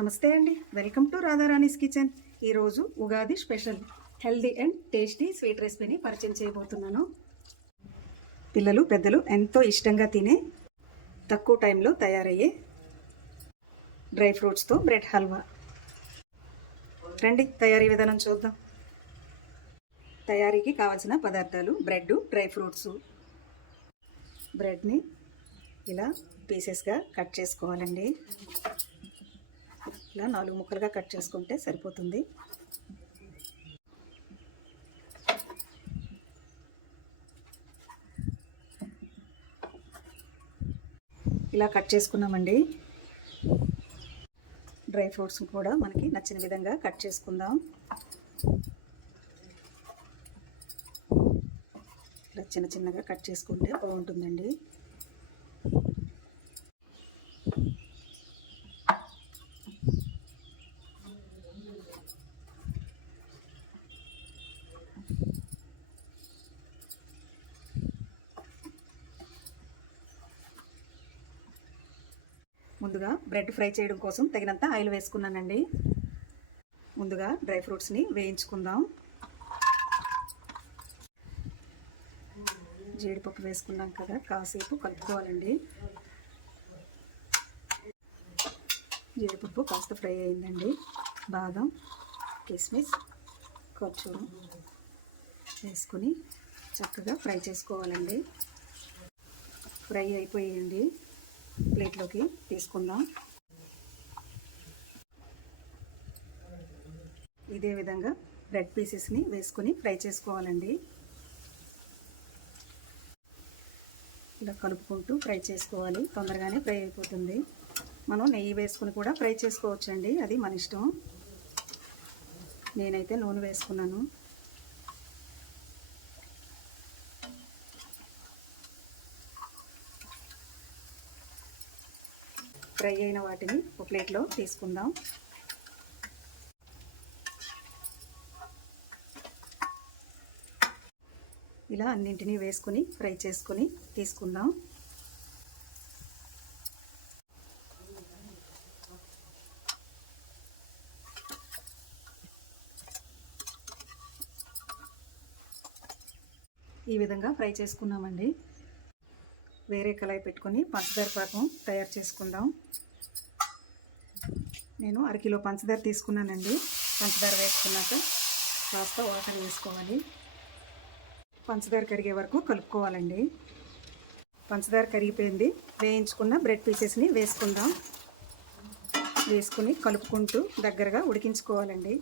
నమస్తే అండి, welcome to Radharani's kitchen. ఈరోజు Ugadi special healthy and tasty sweet రెసిపీని పరిచయం చేయబోతున్నాను. పిల్లలు పెద్దలు ఎంతో ఇష్టంగా తినే తక్కువ టైంలో తయారయ్యే డ్రై ఫ్రూట్స్తో బ్రెడ్ హల్వా. రండి తయారీ విధానం చూద్దాం. తయారీకి కావాల్సిన పదార్థాలు: బ్రెడ్, డ్రై ఫ్రూట్స్. బ్రెడ్ని ఇలా పీసెస్గా కట్ చేసుకోవాలండి. ఇలా 4 ముక్కలుగా కట్ చేసుకుంటే సరిపోతుంది. ఇలా కట్ చేసుకున్నామండి. డ్రై ఫ్రూట్స్ కూడా మనకి నచ్చిన విధంగా కట్ చేసుకుందాం. ఇలా చిన్న చిన్నగా కట్ చేసుకుంటే బాగుంటుందండి. ముందుగా బ్రెడ్ ఫ్రై చేయడం కోసం తగినంత ఆయిల్ వేసుకున్నానండి. ముందుగా డ్రై ఫ్రూట్స్ని వేయించుకుందాం. జీడిపప్పు వేసుకున్నాం కదా, కాసేపు కలుపుకోవాలండి. జీడిపప్పు కాస్త ఫ్రై అయిందండి. బాదం, కిస్మిస్, ఖర్జూరం వేసుకుని చక్కగా ఫ్రై చేసుకోవాలండి. ఫ్రై అయిపోయింది. ప్లేట్లోకి తీసుకుందాం. ఇదే విధంగా బ్రెడ్ పీసెస్ని వేసుకొని ఫ్రై చేసుకోవాలండి. ఇలా కలుపుకుంటూ ఫ్రై చేసుకోవాలి. తొందరగానే ఫ్రై అయిపోతుంది. మనం నెయ్యి వేసుకుని కూడా ఫ్రై చేసుకోవచ్చండి, అది మన ఇష్టం. నేనైతే నూనె వేసుకున్నాను. ఫ్రై అయిన వాటిని ఒక ప్లేట్లో తీసుకుందాం. ఇలా అన్నింటినీ వేసుకొని ఫ్రై చేసుకొని తీసుకుందాం. ఈ విధంగా ఫ్రై చేసుకున్నామండి. వేరే కళాయి పెట్టుకొని పంచదార పాకం తయారు చేసుకుందాం. నేను 1 కిలో పంచదార తీసుకున్నానండి. పంచదార వేసుకున్నాక కాస్త వాటర్ వేసుకోవాలి. పంచదార కరిగే వరకు కలుపుకోవాలండి. పంచదార కరిగిపోయింది. వేయించుకున్న బ్రెడ్ పీసెస్ని వేసుకుందాం. వేసుకుని కలుపుకుంటూ దగ్గరగా ఉడికించుకోవాలండి.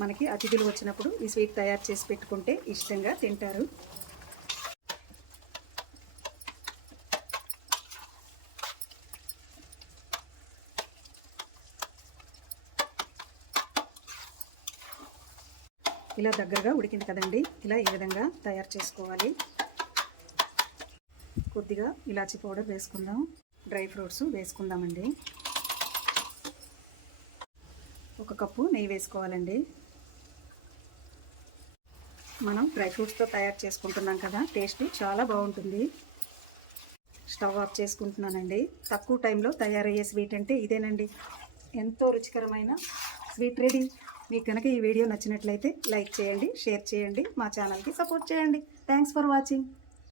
మనకి అతిథులు వచ్చినప్పుడు ఈ స్వీట్ తయారు చేసి పెట్టుకుంటే ఇష్టంగా తింటారు. ఇలా దగ్గరగా ఉడికింది కదండి. ఇలా ఈ విధంగా తయారు చేసుకోవాలి. కొద్దిగా ఇలాచీ పౌడర్ వేసుకుందాం. డ్రై ఫ్రూట్స్ వేసుకుందామండి. 1 కప్పు నెయ్యి వేసుకోవాలండి. మనం డ్రై ఫ్రూట్స్తో తయారు చేసుకుంటున్నాం కదా, టేస్ట్ చాలా బాగుంటుంది. స్టవ్ ఆఫ్ చేసుకుంటున్నానండి. తక్కువ టైంలో తయారయ్యే స్వీట్ అంటే ఇదేనండి. ఎంతో రుచికరమైన స్వీట్ రెడీ. మీకు కనుక ఈ వీడియో నచ్చినట్లయితే లైక్ చేయండి, షేర్ చేయండి, మా ఛానల్కి సపోర్ట్ చేయండి. Thanks for watching.